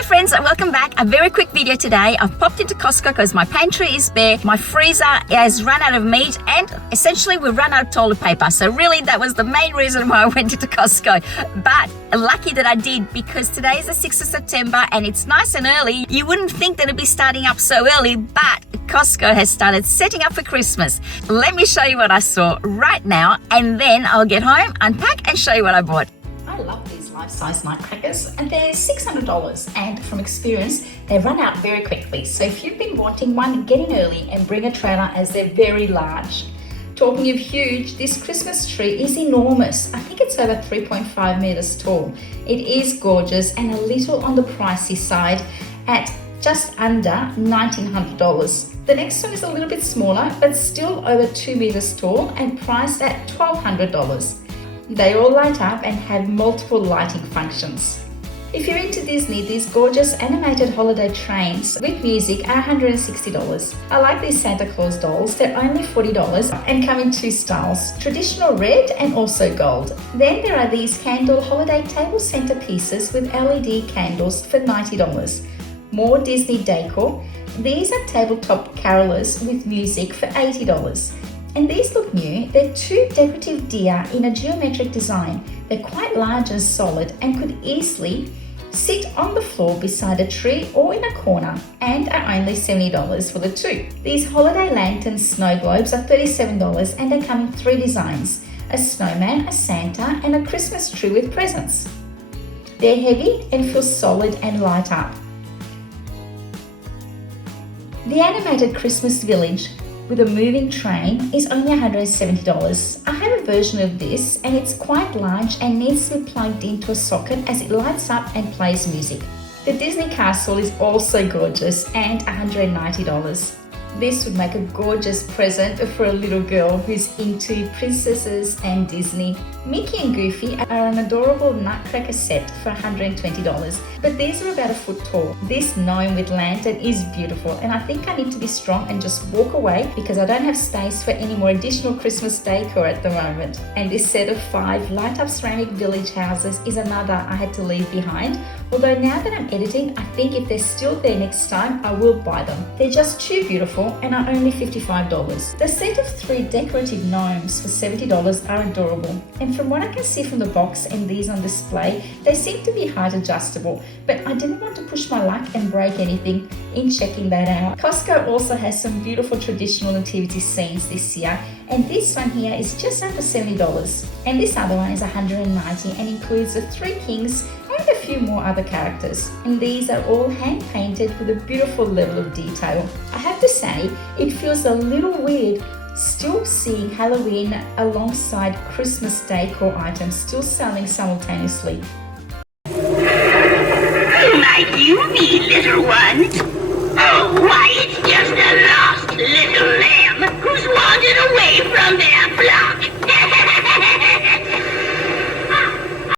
Hi friends, welcome back. A very quick video today. I've popped into Costco because my pantry is bare, my freezer has run out of meat, and essentially we've run out of toilet paper. So really that was the main reason why I went into Costco. But lucky that I did, because today is the 6th of September and it's nice and early. You wouldn't think that it'd be starting up so early, but Costco has started setting up for Christmas. Let me show you what I saw right now, and then I'll get home, unpack and show you what I bought. I love these life-size nutcrackers, and they're $600, and from experience they run out very quickly. So if you've been wanting one, get in early and bring a trailer, as they're very large. Talking of huge, this Christmas tree is enormous. I think it's over 3.5 meters tall. It is gorgeous and a little on the pricey side at just under $1,900. The next one is a little bit smaller, but still over 2 meters tall and priced at $1,200. They all light up and have multiple lighting functions. If you're into Disney, these gorgeous animated holiday trains with music are $160. I like these Santa Claus dolls. They're only $40 and come in two styles, traditional red and also gold. Then there are these candle holiday table centerpieces with LED candles for $90. More Disney decor. These are tabletop carolers with music for $80. And these look new. They're two decorative deer in a geometric design. They're quite large and solid and could easily sit on the floor beside a tree or in a corner, and are only $70 for the two. These holiday lantern snow globes are $37 and they come in three designs: a snowman, a Santa and a Christmas tree with presents. They're heavy and feel solid and light up. The animated Christmas village with a moving train is only $170. I have a version of this and it's quite large and needs to be plugged into a socket as it lights up and plays music. The Disney castle is also gorgeous and $190. This would make a gorgeous present for a little girl who's into princesses and Disney. Mickey and Goofy are an adorable nutcracker set for $120, but these are about a foot tall. This gnome with lantern is beautiful, and I think I need to be strong and just walk away because I don't have space for any more additional Christmas decor at the moment. And this set of 5 light-up ceramic village houses is another I had to leave behind. Although now that I'm editing, I think if they're still there next time, I will buy them. They're just too beautiful and are only $55. The set of 3 decorative gnomes for $70 are adorable. And from what I can see from the box and these on display, they seem to be height adjustable, but I didn't want to push my luck and break anything in checking that out. Costco also has some beautiful traditional nativity scenes this year, and this one here is just under $70. And this other one is $190 and includes the 3 kings and a few more other characters. And these are all hand painted with a beautiful level of detail. I have to say, it feels a little weird still seeing Halloween alongside Christmas decor items still selling simultaneously. Like you be, little one. Oh, why, it's just a lost little lamb who's wandered away from their flock.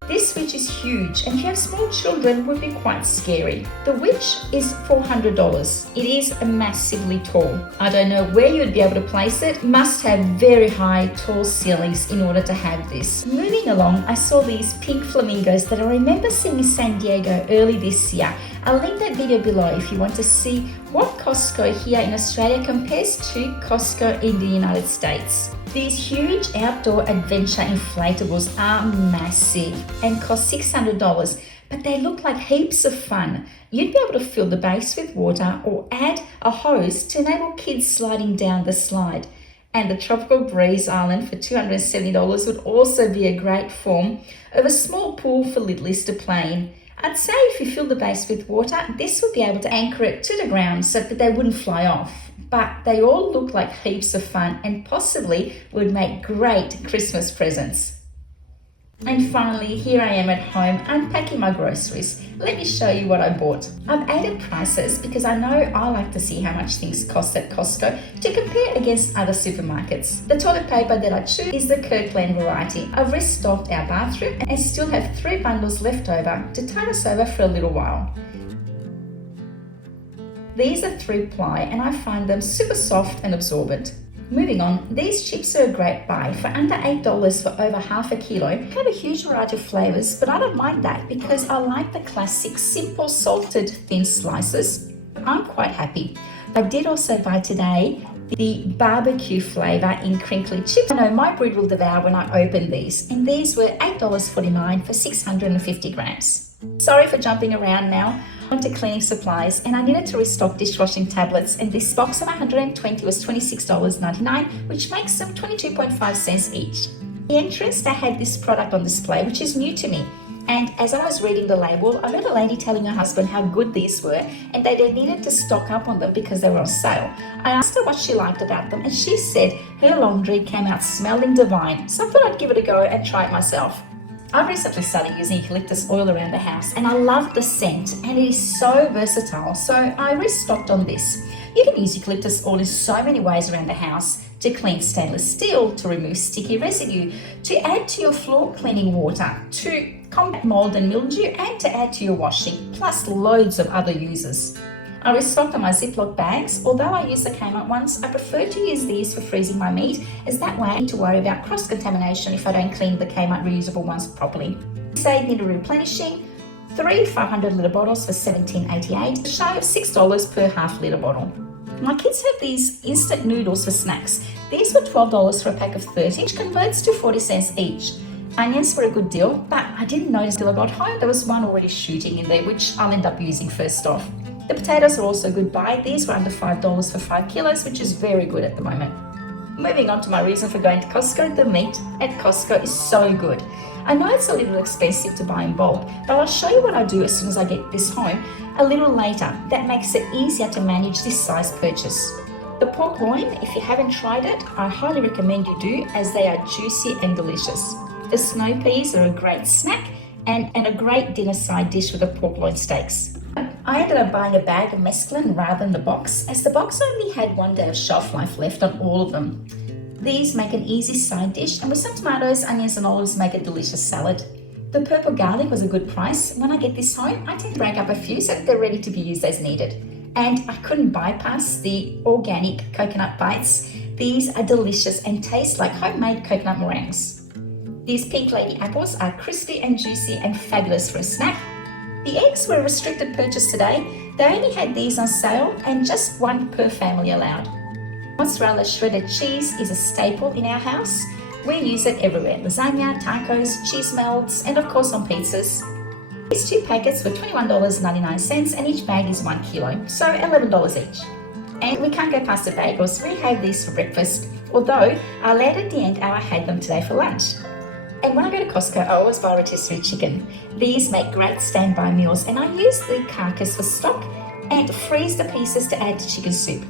This witch is huge, and if you have small children, would be quite scary. The witch is $400. It is massively tall. I don't know where you would be able to place it. Must have very high, tall ceilings in order to have this. Moving along, I saw these pink flamingos that I remember seeing in San Diego early this year. I'll link that video below if you want to see what Costco here in Australia compares to Costco in the United States. These huge outdoor adventure inflatables are massive and cost $600, but they look like heaps of fun. You'd be able to fill the base with water or add a hose to enable kids sliding down the slide. And the Tropical Breeze Island for $270 would also be a great form of a small pool for littlies to play in. I'd say if you fill the base with water, this would be able to anchor it to the ground so that they wouldn't fly off. But they all look like heaps of fun and possibly would make great Christmas presents. And finally, here I am at home unpacking my groceries. Let me show you what I bought. I've added prices because I know I like to see how much things cost at Costco to compare against other supermarkets. The toilet paper that I choose is the Kirkland variety. I've restocked our bathroom and still have 3 bundles left over to tide us over for a little while. These are 3-ply and I find them super soft and absorbent. Moving on, these chips are a great buy for under $8 for over half a kilo. They have a huge variety of flavors, but I don't mind that because I like the classic simple salted thin slices. I'm quite happy. I did also buy today the barbecue flavor in crinkly chips. I know my brood will devour when I open these, and these were $8.49 for 650 grams. Sorry for jumping around now. On to cleaning supplies, and I needed to restock dishwashing tablets, and this box of 120 was $26.99, which makes them 22.5 cents each. The entrance, they had this product on display, which is new to me. And as I was reading the label, I heard a lady telling her husband how good these were and that they needed to stock up on them because they were on sale. I asked her what she liked about them, and she said her laundry came out smelling divine, so I thought I'd give it a go and try it myself. I've recently started using eucalyptus oil around the house, and I love the scent, and it is so versatile, so I restocked on this. You can use eucalyptus oil in so many ways around the house: to clean stainless steel, to remove sticky residue, to add to your floor cleaning water, to combat mold and mildew, and to add to your washing, plus loads of other uses. I restocked on my Ziploc bags. Although I use the Kmart ones, I prefer to use these for freezing my meat, as that way I need to worry about cross-contamination if I don't clean the Kmart reusable ones properly. They need replenishing. 3 500-litre bottles for $17.88, shy of $6 per half-litre bottle. My kids have these instant noodles for snacks. These were $12 for a pack of 30, which converts to 40 cents each. Onions were a good deal, but I didn't notice till I got home there was one already shooting in there, which I'll end up using first off. The potatoes are also a good buy. These were under $5 for 5 kilos, which is very good at the moment. Moving on to my reason for going to Costco, the meat at Costco is so good. I know it's a little expensive to buy in bulk, but I'll show you what I do as soon as I get this home a little later. That makes it easier to manage this size purchase. The pork loin, if you haven't tried it, I highly recommend you do, as they are juicy and delicious. The snow peas are a great snack and a great dinner side dish with the pork loin steaks. I ended up buying a bag of mesclun rather than the box, as the box only had 1 day of shelf life left on all of them. These make an easy side dish, and with some tomatoes, onions and olives make a delicious salad. The purple garlic was a good price. When I get this home, I tend to break up a few so that they're ready to be used as needed. And I couldn't bypass the organic coconut bites. These are delicious and taste like homemade coconut meringues. These pink lady apples are crispy and juicy and fabulous for a snack. The eggs were a restricted purchase today. They only had these on sale and just 1 per family allowed. Mozzarella shredded cheese is a staple in our house. We use it everywhere: lasagna, tacos, cheese melts, and of course on pizzas. These 2 packets were $21.99 and each bag is 1 kilo, so $11 each. And we can't go past the bagels. We have these for breakfast, although I allowed at the end how I had them today for lunch. And when I go to Costco, I always buy rotisserie chicken. These make great standby meals, and I use the carcass for stock and freeze the pieces to add to chicken soup.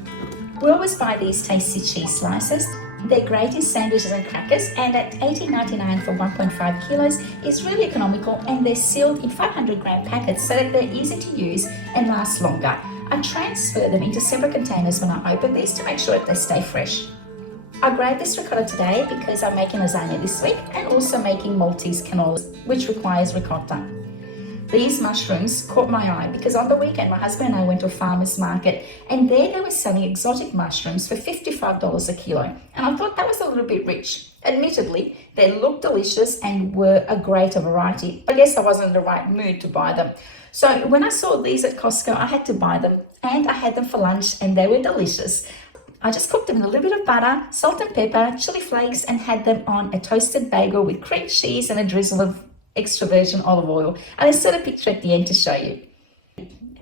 We always buy these tasty cheese slices. They're great in sandwiches and crackers, and at $18.99 for 1.5 kilos is really economical, and they're sealed in 500-gram packets so that they're easy to use and last longer. I transfer them into separate containers when I open these to make sure that they stay fresh. I grabbed this ricotta today because I'm making lasagna this week and also making Maltese canola, which requires ricotta. These mushrooms caught my eye because on the weekend my husband and I went to a farmer's market, and there they were selling exotic mushrooms for $55 a kilo, and I thought that was a little bit rich. Admittedly, they looked delicious and were a greater variety. I guess I wasn't in the right mood to buy them. So when I saw these at Costco, I had to buy them, and I had them for lunch and they were delicious. I just cooked them in a little bit of butter, salt and pepper, chili flakes, and had them on a toasted bagel with cream cheese and a drizzle of extra virgin olive oil. And I insert a picture at the end to show you.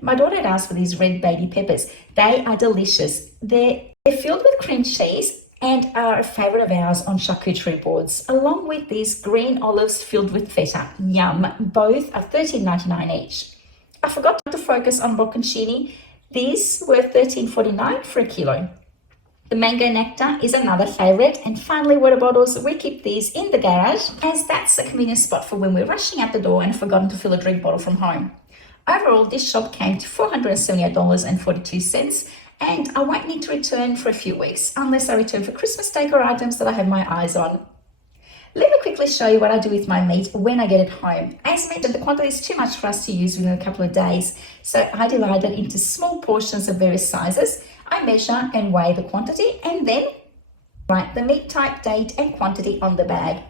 My daughter had asked for these red baby peppers. They are delicious. They're filled with cream cheese and are a favorite of ours on charcuterie boards, along with these green olives filled with feta. Yum. Both are $13.99 each. I forgot to focus on bocconcini. These were $13.49 for a kilo. The mango nectar is another favorite. And finally, water bottles. We keep these in the garage, as that's a convenient spot for when we're rushing out the door and forgotten to fill a drink bottle from home. Overall, this shop came to $478.42, and I won't need to return for a few weeks, unless I return for Christmas decor items that I have my eyes on. Let me quickly show you what I do with my meat when I get it home. As mentioned, the quantity is too much for us to use within a couple of days, so I divide it into small portions of various sizes. I measure and weigh the quantity, and then Write the meat type, date and quantity on the bag.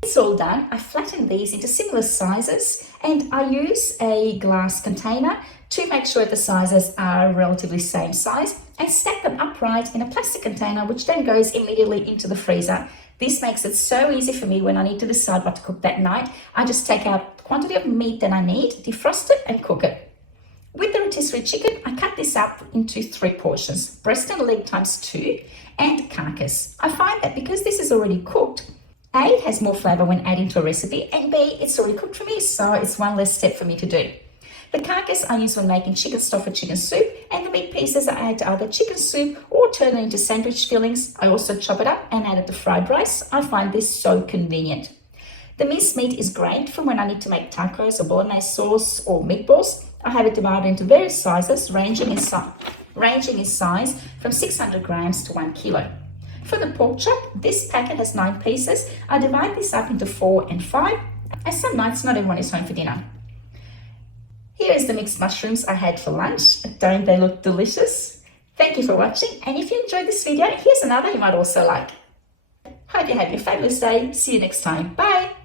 It's all done. I flatten these into similar sizes and I use a glass container to make sure the sizes are relatively same size and stack them upright in a plastic container, which then goes immediately into the freezer. This makes it so easy for me when I need to decide what to cook that night. I just take out the quantity of meat that I need, defrost it and cook it. With the rotisserie chicken, I cut this up into 3 portions, breast and leg times 2 and carcass. I find that because this is already cooked, A, it has more flavour when adding to a recipe, and B, it's already cooked for me, so it's one less step for me to do. The carcass I use when making chicken stock or chicken soup, and the meat pieces I add to either chicken soup or turn it into sandwich fillings. I also chop it up and add it to fried rice. I find this so convenient. The minced meat is great for when I need to make tacos or bolognese sauce or meatballs. I have it divided into various sizes, ranging in size from 600 grams to 1 kilo. For the pork chop, this packet has 9 pieces. I divide this up into 4 and 5, as some nights not everyone is home for dinner. Here is the mixed mushrooms I had for lunch. Don't they look delicious? Thank you for watching, and if you enjoyed this video, here's another you might also like. Hope you have a fabulous day. See you next time. Bye!